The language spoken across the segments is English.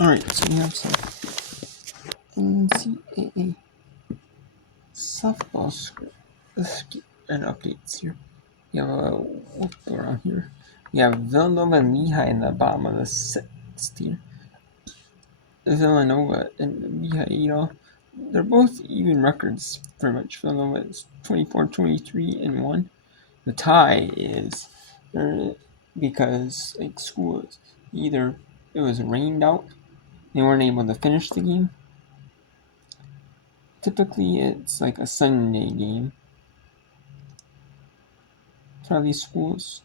Alright, so we have some NCAA softball and updates here. We have what's going on here? We have Villanova and Lehigh in the bottom of the sixth here. Villanova and Lehigh, they're both even records pretty much. Villanova is 24-23-1. The tie is because schools either it was rained out, they weren't able to finish the game. Typically, it's like a Sunday game for these schools.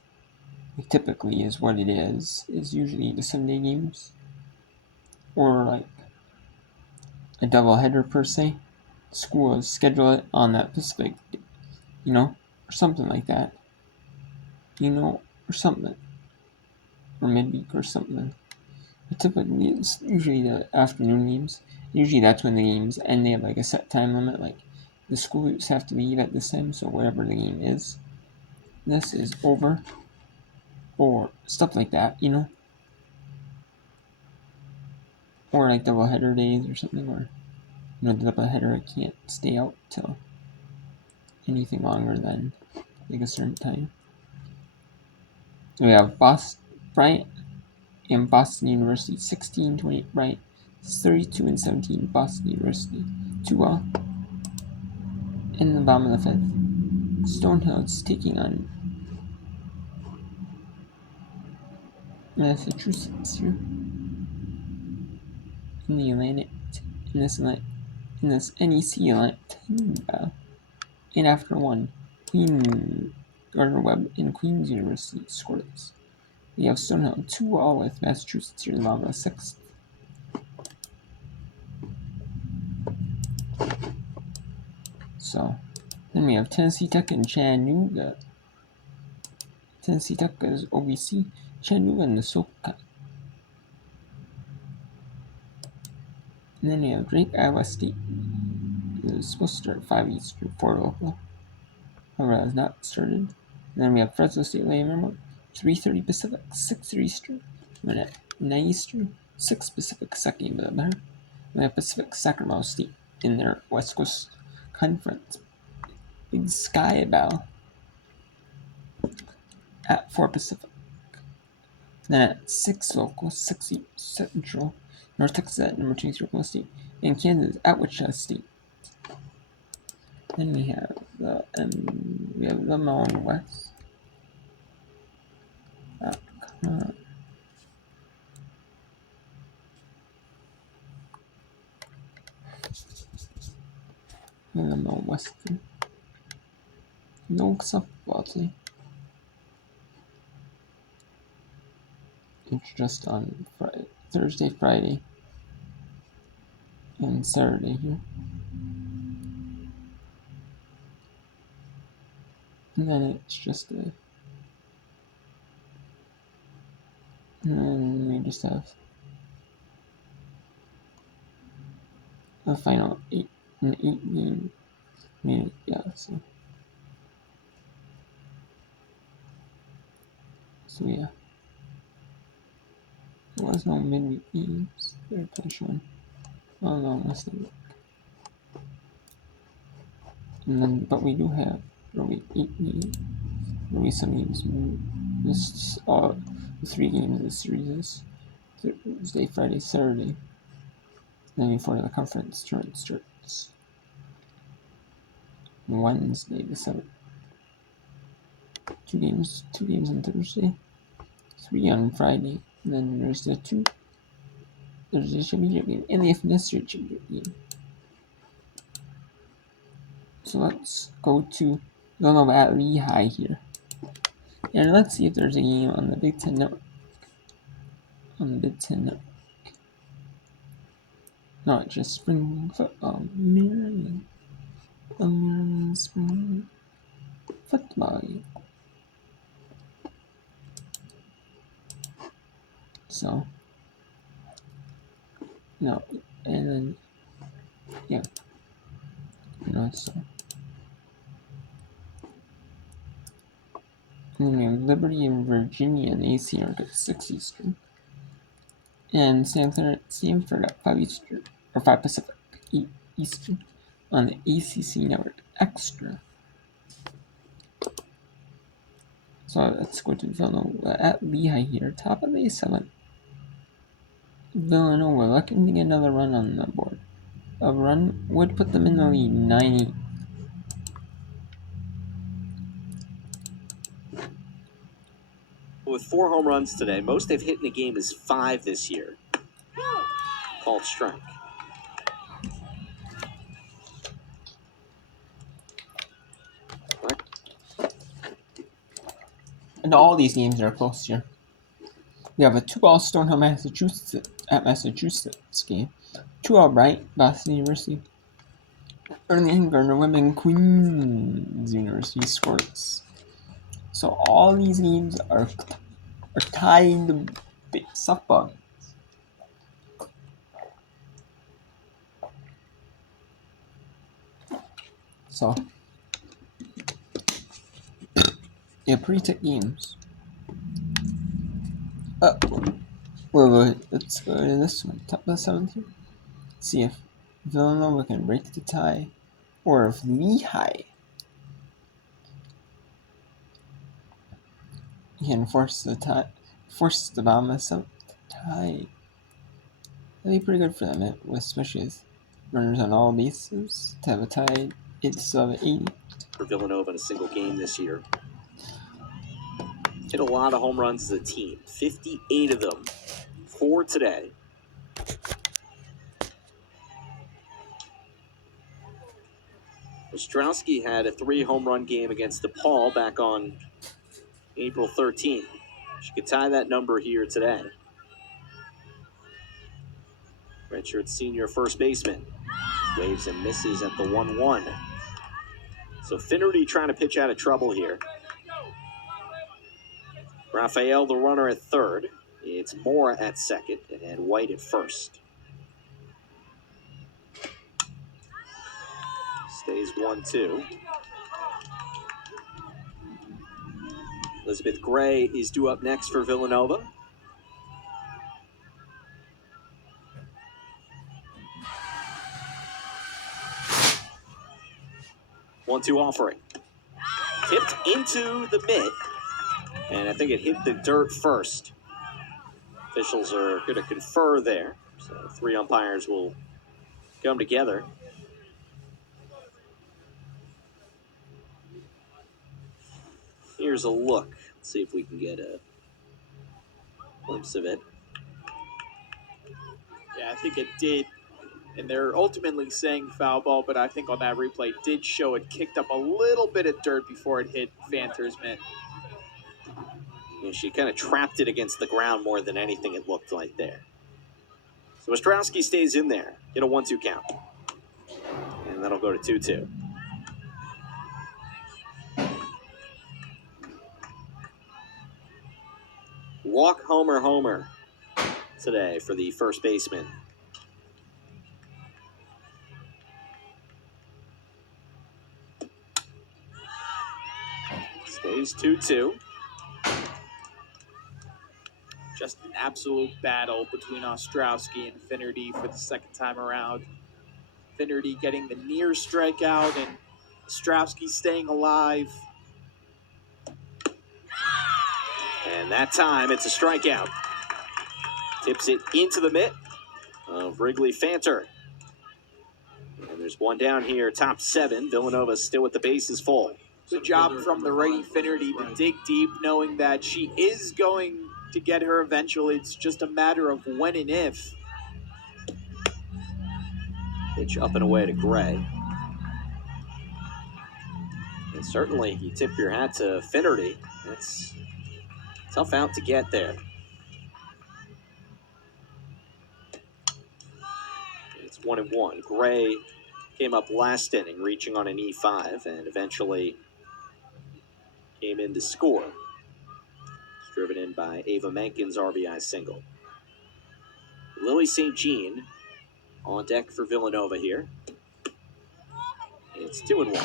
Typically, is what it is usually the Sunday games, or like a doubleheader per se. Schools schedule it on that Pacific, or something like that, or something, or midweek or something. But typically, it's usually the afternoon games. Usually, that's when the games end. They have like a set time limit. Like the schools have to leave at this time, so whatever the game is, this is over, or stuff like that, or like doubleheader days or something, or the doubleheader can't stay out till anything longer than like a certain time. We have Bryant and Boston University 16-28. Bryant 32-17. Boston University 2-0. In the bottom of the fifth, Stonehill's taking on Massachusetts here in the Atlantic in this NEC Atlantic. And after one, Gardner-Webb and Queen's University scoreless. We have Stonehill 2-2 with Massachusetts here in the bottom of the sixth. So then we have Tennessee Tech and Chattanooga. Tennessee Tech is OVC, Chattanooga and Nesoka. And then we have Drake, Iowa State. It was supposed to start 5 Eastern, 4 local. However, it has not started. And then we have Fresno State, Lamar, 3:30 Pacific, 6:30 Eastern. And at 9 Eastern, 6 Pacific, second game of the matter. We have Pacific Sacramento State in their West Coast Conference Big Sky Battle at 4 Pacific. Then at 6 local, 6 Central, North Texas at number 2 Oklahoma State, and Kansas at Wichita State. Then we have the Mountain West. The Mountain Western. No softball today. It's just on Thursday, Friday, and Saturday here. And then it's just and then we just have a final 8 game. So yeah. There was no midweek games. They're showing. Oh no, must have. And then, but we do have week 8 games. Week some games. This the 3 games of the series is Thursday, Friday, Saturday. Then before the conference tournament starts. Wednesday the 7th. 2 games on Thursday. 3 on Friday. And then there's the 2. There's the championship game and the if necessary championship game. So let's go to Villanova at Lehigh here. And let's see if there's a game on the Big Ten Network. Not just spring football. Maryland spring football game. So, no, and then, yeah. So. And then we have Liberty and Virginia and AC are at 6 Eastern. and Stanford at 5 Eastern, or 5 Pacific Eastern on the ACC Network Extra. So let's go to Villanova at Lehigh here, top of the A7. Villanova looking to get another run on the board. A run would put them in the lead, 9-8. With 4 home runs today, most they've hit in a game is 5 this year. Called strike. And all these games are close here. We have a 2-all Stonehill, Massachusetts game. 2-all Bryant, Boston University. Erling Gardner Women, Queen's University Sports. So all these games are tied in the big softball. So yeah, pretty tight games. Let's go to this one. Top of the 7th here. See if Villanova can break the tie, or if Lehigh can force the bottom of the 7th tie. That'd be pretty good for them, especially with runners on all bases. To have a tie, it's 80. For Villanova in a single game this year. Hit a lot of home runs as a team. 58 of them. 4 today. Ostrowski had a 3-home run game against DePaul back on April 13th. She could tie that number here today. Redshirt senior first baseman. Waves and misses at the 1-1. So Finnerty trying to pitch out of trouble here. Raphael, the runner, at third. It's Moore at second and White at first. Stays 1-2. Elizabeth Gray is due up next for Villanova. One-two offering. Tipped into the mitt, and I think it hit the dirt first. Officials are going to confer there, so 3 umpires will come together. Here's a look. Let's see if we can get a glimpse of it. Yeah, I think it did. And they're ultimately saying foul ball, but I think on that replay it did show it kicked up a little bit of dirt before it hit Fanter's mitt. And she kind of trapped it against the ground more than anything, it looked like there. So Ostrowski stays in there. Get a 1-2 count. And that'll go to 2-2. Walk homer today for the first baseman. Stays 2-2. Just an absolute battle between Ostrowski and Finnerty for the second time around. Finnerty getting the near strikeout and Ostrowski staying alive. And that time it's a strikeout. Tips it into the mitt of Wrigley Fanter. And there's one down here, top 7. Villanova still with the bases full. Good job from the righty Finnerty to dig deep, knowing that she is going to get her eventually. It's just a matter of when and if. Pitch up and away to Gray. And certainly you tip your hat to Finnerty. That's a tough out to get there. It's 1-1. Gray came up last inning, reaching on an E5, and eventually came in to score. It's driven in by Ava Menken's RBI single. Lily St. Jean on deck for Villanova here. It's 2-1.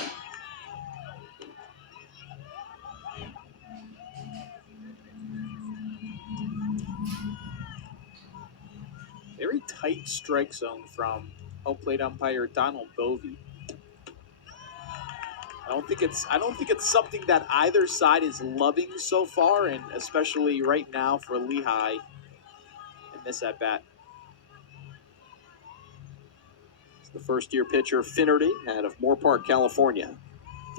tight strike zone from home plate umpire Donald Bovey. I don't think it's something that either side is loving so far, and especially right now for Lehigh in this at bat. It's the first-year pitcher Finnerty out of Moore Park, California.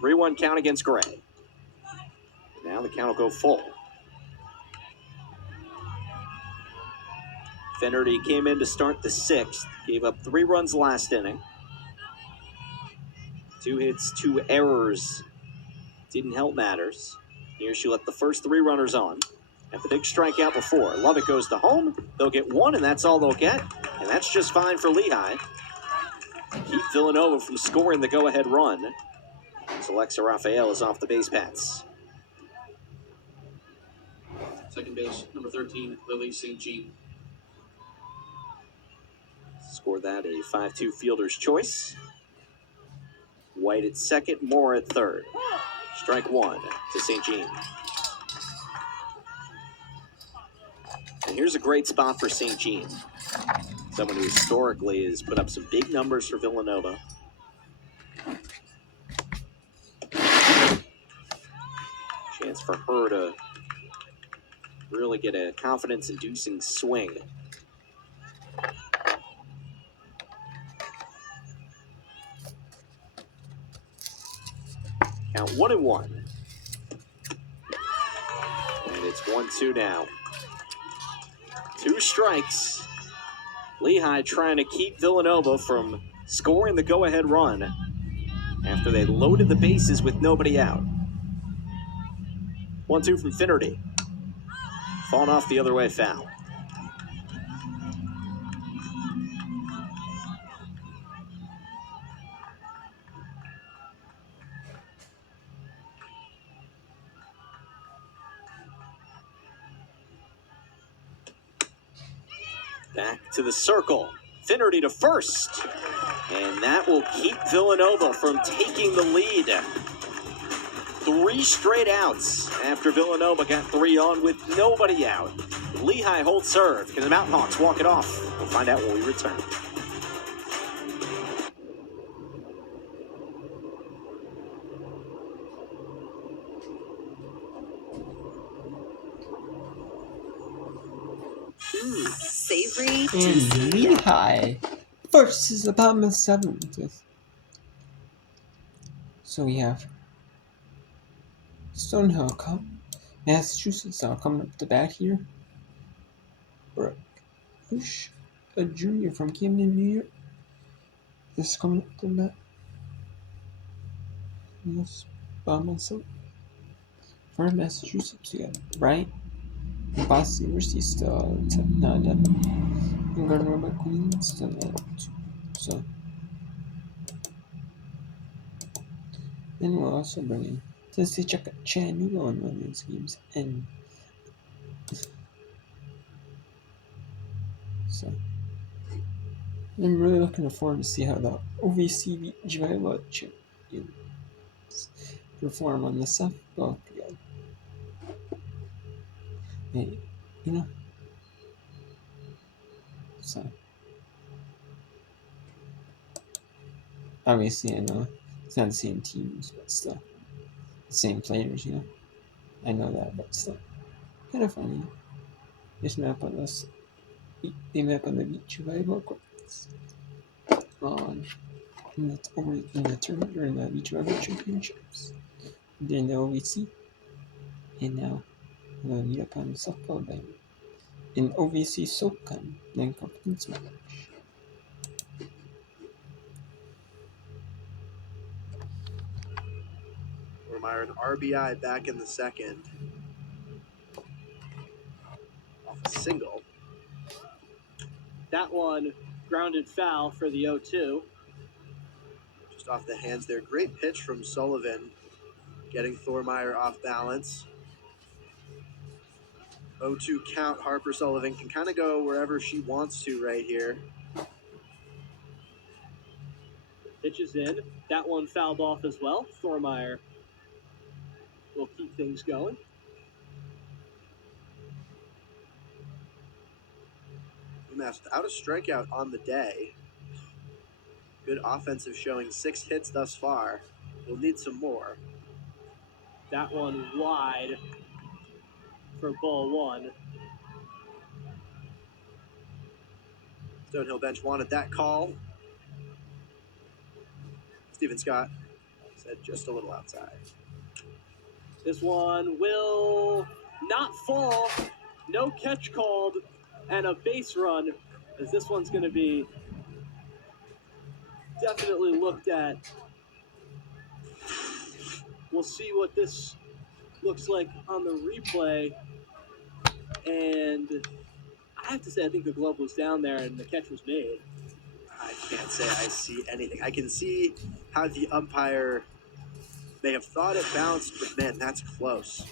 3-1 count against Gray. Now the count will go full. Finnerty came in to start the sixth, gave up 3 runs last inning. 2 hits, 2 errors. Didn't help matters. Here she let the first 3 runners on. At the big strikeout before. Lovett goes to home. They'll get 1, and that's all they'll get. And that's just fine for Lehigh. Keep Villanova from scoring the go-ahead run. As Alexa Raphael is off the base paths. Second base, number 13, Lily St. Jean. Scored that a 5-2 fielder's choice. White at second, Moore at third. Strike 1 to St. Jean. And here's a great spot for St. Jean. Someone who historically has put up some big numbers for Villanova. Chance for her to really get a confidence-inducing swing. Count 1-1. And it's 1-2 now. 2 strikes. Lehigh trying to keep Villanova from scoring the go-ahead run after they loaded the bases with nobody out. 1-2 from Finnerty. Falling off the other way, foul. Back to the circle. Finnerty to first. And that will keep Villanova from taking the lead. 3 straight outs after Villanova got 3 on with nobody out. Lehigh holds serve. Can the Mountain Hawks walk it off? We'll find out when we return. Savory, And juicy. Lehigh versus the bottom of 7th. So we have Stonehill Cup, Massachusetts now coming up the bat here. Brooke Bush, a junior from Camden, New York. This is coming up the bat. Yes, bottom of 7th. For Massachusetts, we got Bryant. Boston University still not done. And Gardner by Queen still not too. So then we'll also bring in Tennessee Chattanooga on one of these games, and so I'm really looking forward to see how the OVC Beach Volleyball champions perform on the softball field. Hey, you know, so obviously I know it's not the same teams, but still the same players, you know. I know that, but still kind of funny. This map on this, the map on the beach volleyball courts on over in the tournament during the beach volleyball championships, then the OVC, and now we're gonna meet up on the softball game in OVC SoCon then conference match. Thormeyer, an RBI back in the second. Off a single. That one grounded foul for the 0-2. Just off the hands there. Great pitch from Sullivan. Getting Thormeyer off balance. 0-2 count. Harper Sullivan can kind of go wherever she wants to right here. Pitches in. That one fouled off as well. Thormeyer will keep things going. UMass without a strikeout on the day. Good offensive showing, 6 hits thus far. We'll need some more. That one wide for ball 1. Stonehill bench wanted that call. Stephen Scott said just a little outside. This one will not fall. No catch called, and a base run, as this one's going to be definitely looked at. We'll see what this looks like on the replay. And I have to say, I think the glove was down there and the catch was made. I can't say I see anything. I can see how the umpire may have thought it bounced, but man, that's close.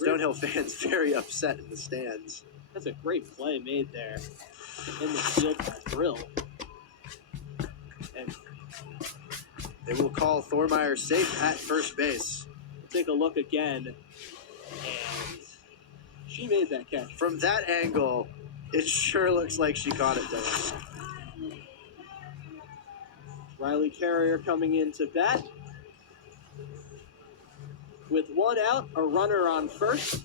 Stonehill fans very upset in the stands. That's a great play made there in the field by Brill. And they will call Thormeyer safe at first base. Take a look again, and she made that catch. From that angle, it sure looks like she caught it, though. Riley Carrier coming in to bat. With 1 out, a runner on first.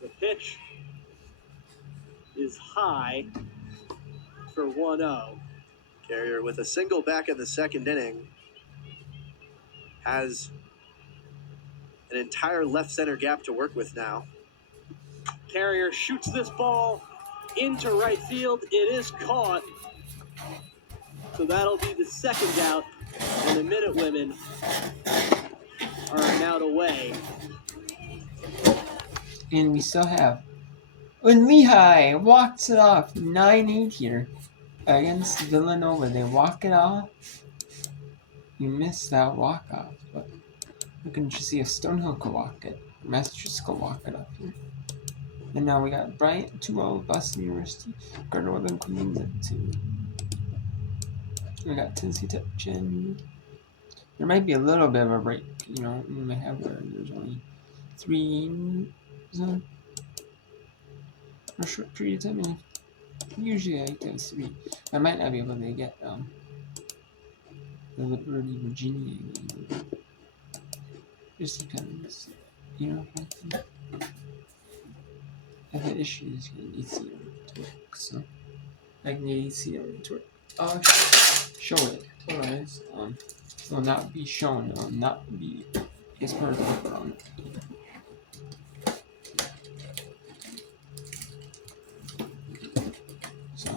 The pitch is high for 1-0. Carrier with a single back in the second inning has an entire left center gap to work with now. Carrier shoots this ball into right field. It is caught. So that'll be the second out, and the Minute Women are an out away. And we still have. When Lehigh walks it off 9-8 here against Villanova, they walk it off. You missed that walk off, but looking to see if Stonehill could walk it. Massachusetts could walk it off here. And now we got Bryant 2-0, Boston University, Gardner Northern Queens at 2. We got Tennessee Tech, Jen. There might be a little bit of a break, you know, we may have where there's only 3 games on a short period of time. I mean, usually I like to have 3. I might not be able to get the Liberty Virginia game. Just depends, you know. I've had issues getting ACR to work, so I can get ACR to work. I'll show it, otherwise, it will not be shown, it will not be as part of the background. So,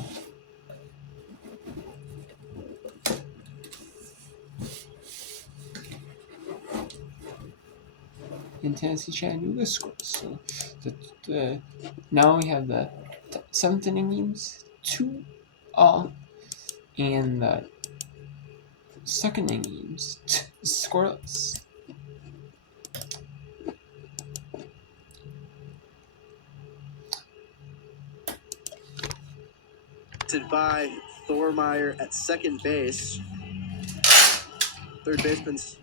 in Tennessee, Chattanooga scores. So, now we have the 7th inning games, 2 all, and the 2nd inning games, scoreless. By Thormeyer at second base. Third baseman's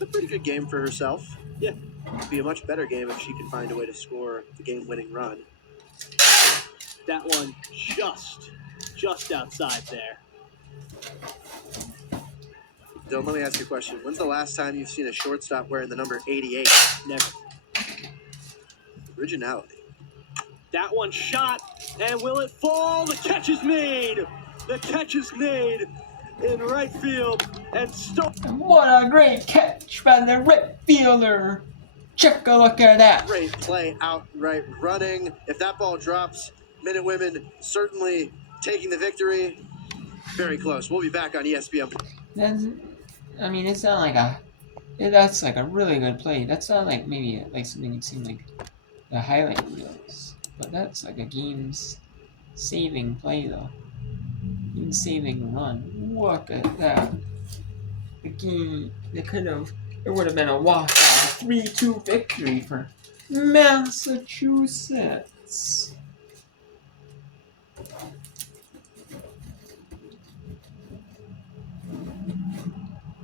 a pretty good game for herself. Yeah. It'd be a much better game if she could find a way to score the game-winning run. That one just outside there. Dylan, let me ask you a question. When's the last time you've seen a shortstop wearing the number 88? Never. Originality. That one shot, and will it fall? The catch is made! The catch is made in right field, and What a great catch by the right fielder! Check a look at that! Great play, outright running. If that ball drops, Minute Women certainly taking the victory. Very close. We'll be back on ESPN. I mean, it's not like that's like a really good play. That's not like maybe like something you'd seen like the highlight reels. But that's like a game's-saving play, though. Game-saving run. Look at that. The game, it would have been a walk-off 3-2 victory for Massachusetts.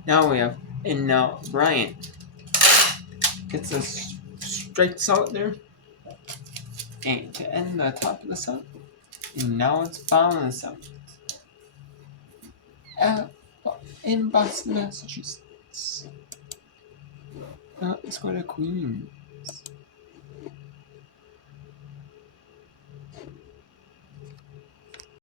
Now we have, and now Bryant gets a strikes out there. And to end the top of the seventh. And now it's bottom of the seventh. In Boston, Massachusetts. Let's go to Queens.